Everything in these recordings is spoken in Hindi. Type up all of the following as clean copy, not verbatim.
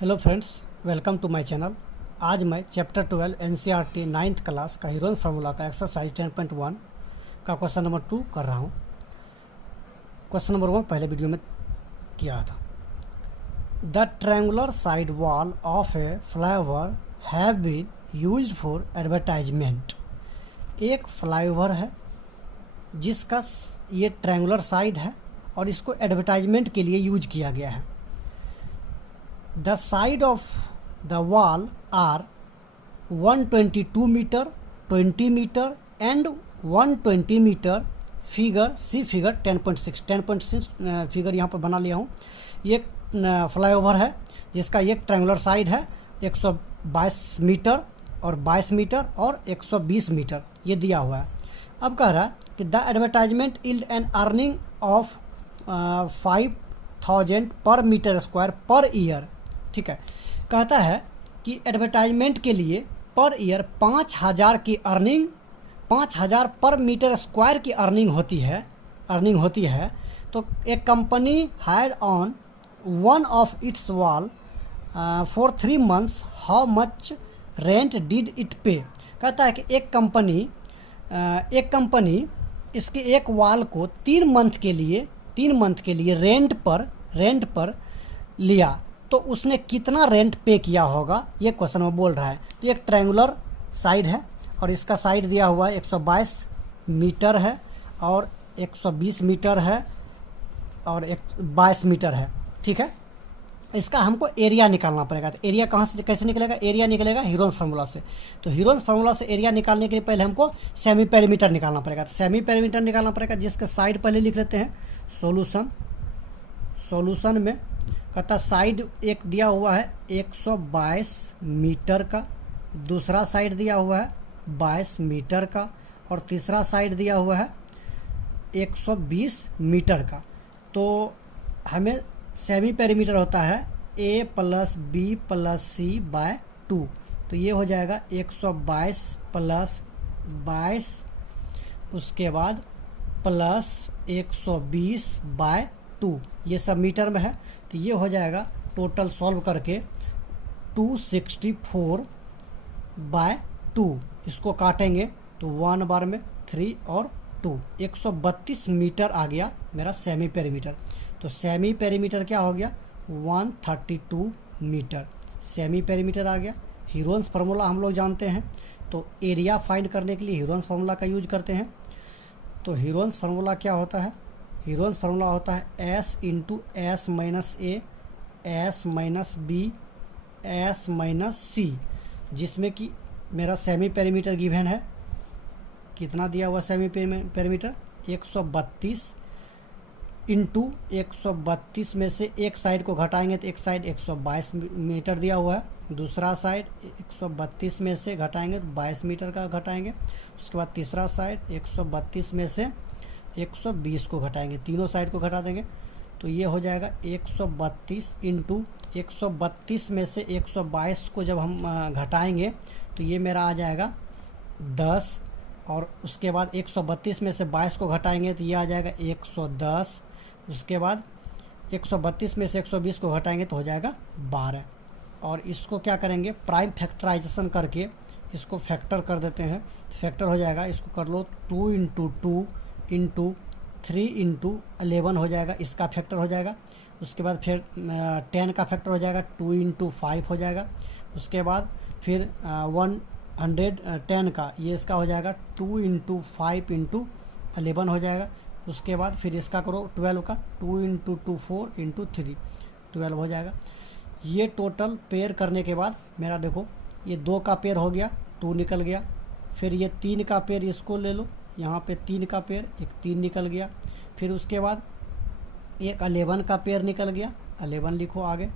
Hello friends, welcome to my channel. आज मैं चैप्टर 12 एनसीईआरटी 9th क्लास का हीरोइंस फार्मूला का एक्सरसाइज 10.1 का क्वेश्चन नंबर 2 कर रहा हूँ। क्वेश्चन नंबर 1 पहले वीडियो में किया था। The triangular side wall of a flyover have been used for advertisement. एक फ्लाईओवर है जिसका ये ट्रायंगुलर साइड है और इसको एडवर्टाइजमेंट के लिए यूज किया गया है। The side of the wall are 122 meter, 20 meter and 120 meter। Figure 10.6 figure यहाँ पर बना लिया हूँ। ये फ्लाईओवर है जिसका एक ट्रायंगुलर साइड है 122 मीटर और 22 मीटर और 120 मीटर ये दिया हुआ है। अब कह रहा है कि the advertisement yield an earning of 5000 per metre square per year. ठीक है, कहता है कि एडवर्टाइजमेंट के लिए पर ईयर 5000 की अर्निंग, 5000 पर मीटर स्क्वायर की अर्निंग होती है। तो एक company hire on one of its wall for 3 months, how much rent did it पे। कहता है कि एक कंपनी इसके एक वॉल को 3 मंथ के लिए रेंट पर लिया, तो उसने कितना रेंट पे किया होगा, ये क्वेश्चन में बोल रहा है। तो एक ट्रायंगुलर साइड है और इसका साइड दिया हुआ है 122 मीटर है और 120 मीटर है और 22 मीटर है। ठीक है, इसका हमको एरिया निकालना पड़ेगा। तो एरिया कहाँ से कैसे निकलेगा? एरिया निकलेगा हीरोइंस फार्मूला से। तो हीरोइंस फार्मूला से एरिया निकालने के लिए पहले हमको सेमी पेरीमीटर निकालना पड़ेगा। तो सेमी पेरीमीटर निकालना पड़ेगा, जिसका साइड पहले लिख लेते हैं। सॉल्यूशन में कहता साइड एक दिया हुआ है 122 मीटर का, दूसरा साइड दिया हुआ है 22 मीटर का और तीसरा साइड दिया हुआ है 120 मीटर का। तो हमें सेमी पेरीमीटर होता है a + b + c / 2। तो ये हो जाएगा 122 + 22, उसके बाद प्लस 120/2, ये सब मीटर में है। तो ये हो जाएगा टोटल सॉल्व करके 264/2। इसको काटेंगे तो 1 बार में 3 और 2, 132 मीटर आ गया मेरा सेमी पेरीमीटर। तो सेमी पेरीमीटर क्या हो गया? 132 मीटर सेमी पेरीमीटर आ गया। हीरोइंस फार्मूला हम लोग जानते हैं, तो एरिया फाइंड करने के लिए हीरोइंस फार्मूला का यूज करते हैं। तो हीरोइंस फार्मूला क्या होता है? हीरोइंस फार्मूला होता है S × S - A S - B S - C, जिसमें कि मेरा सेमी पेरीमीटर गिवन है। कितना दिया हुआ सेमी पेरीमीटर? 132 × 132 में से एक साइड को घटाएंगे तो एक साइड 122 मीटर दिया हुआ है, दूसरा साइड 132 में से घटाएंगे तो 22 मीटर का घटाएंगे। उसके बाद तीसरा साइड 132 में से 120 को घटाएंगे, तीनों साइड को घटा देंगे। तो ये हो जाएगा 132 × 132 में से 122 को जब हम घटाएंगे तो ये मेरा आ जाएगा 10, और उसके बाद 132 में से 22 को घटाएंगे तो ये आ जाएगा 110। उसके बाद 132 में से 120 को घटाएंगे तो हो जाएगा 12। और इसको क्या करेंगे? प्राइम फैक्टराइजेशन करके इसको फैक्टर कर देते हैं। फैक्टर हो जाएगा, इसको कर लो 2 × 2 × 3 × 11 हो जाएगा, इसका फैक्टर हो जाएगा। उसके बाद फिर 10 का फैक्टर हो जाएगा, 2 × 5 हो जाएगा। उसके बाद फिर 110 का ये इसका हो जाएगा 2 × 5 × 11 हो जाएगा। उसके बाद फिर इसका करो 12 का, 2 × 2 4 × 3 12 हो जाएगा। ये टोटल पेयर करने के बाद मेरा देखो, ये 2 का पेयर हो गया, 2 निकल गया। फिर ये 3 का पेयर, इसको ले लो, यहाँ पे 3 का पेयर, एक 3 निकल गया। फिर उसके बाद एक 11 का पेयर निकल गया, 11 लिखो आगे।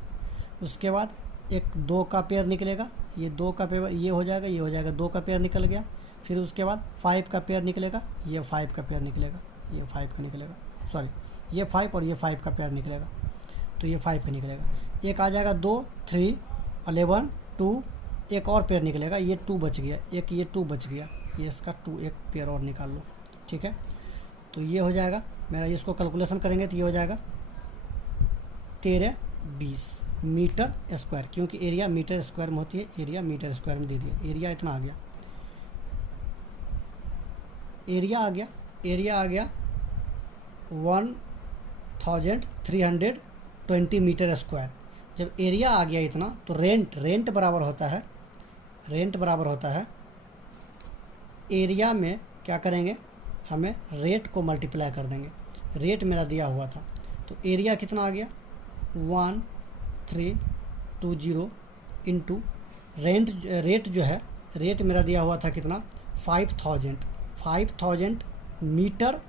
उसके बाद एक 2 का पेयर निकलेगा, ये 2 का पेयर ये हो जाएगा, ये हो जाएगा 2 का पेयर निकल गया। फिर उसके बाद 5 का पेयर निकलेगा, ये 5 का पेयर निकलेगा, ये 5 का निकलेगा, सॉरी ये 5 और ये 5 का पेयर निकलेगा, तो ये 5 का निकलेगा। एक आ जाएगा 2 3 11 2, एक और पेयर निकलेगा, ये 2 बच गया, एक ये 2 बच गया, ये इसका 2 एक पेयर और निकाल लो। ठीक है, तो ये हो जाएगा मेरा, इसको कैलकुलेशन करेंगे तो ये हो जाएगा 13 20 मीटर स्क्वायर, क्योंकि एरिया मीटर स्क्वायर में होती है, एरिया मीटर स्क्वायर में दे दिया। एरिया इतना आ गया, एरिया आ गया, एरिया आ गया 1320 मीटर स्क्वायर। जब एरिया आ गया इतना तो रेंट बराबर होता है, रेंट बराबर होता है एरिया में क्या करेंगे, हमें रेट को मल्टीप्लाई कर देंगे। रेट मेरा दिया हुआ था तो एरिया कितना आ गया 1320 इंटू रेट जो है, रेट मेरा दिया हुआ था कितना 5000 मीटर,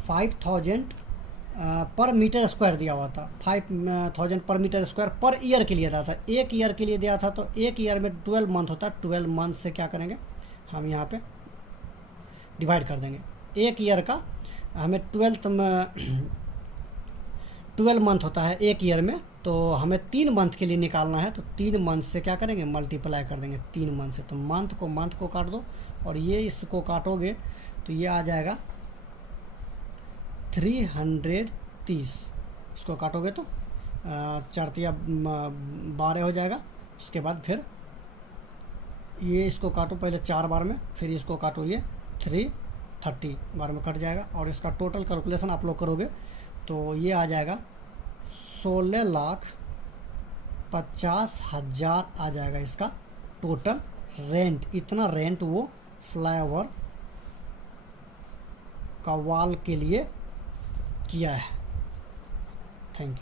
5000 पर मीटर स्क्वायर दिया हुआ था। 5000 per metre square per year के लिए दिया था, एक ईयर के लिए दिया था। तो एक ईयर में 12 मंथ होता है, 12 मंथ से क्या करेंगे हम यहाँ पे डिवाइड कर देंगे। एक ईयर का हमें 12 मंथ होता है एक ईयर में, तो हमें 3 मंथ के लिए निकालना है। तो 3 मंथ से क्या करेंगे मल्टीप्लाई कर देंगे 3 मंथ से। तो मंथ को काट दो और ये इसको काटोगे तो ये आ जाएगा 330। इसको काटोगे तो 4 तिया 12 हो जाएगा। उसके बाद फिर ये इसको काटो पहले 4 बार में, फिर इसको काटो ये 330 बार में कट जाएगा। और इसका टोटल कैलकुलेशन आप लोग करोगे तो ये आ जाएगा 16,50,000 आ जाएगा इसका टोटल रेंट। इतना रेंट वो फ्लाईओवर का वॉल के लिए किया है। Thank you.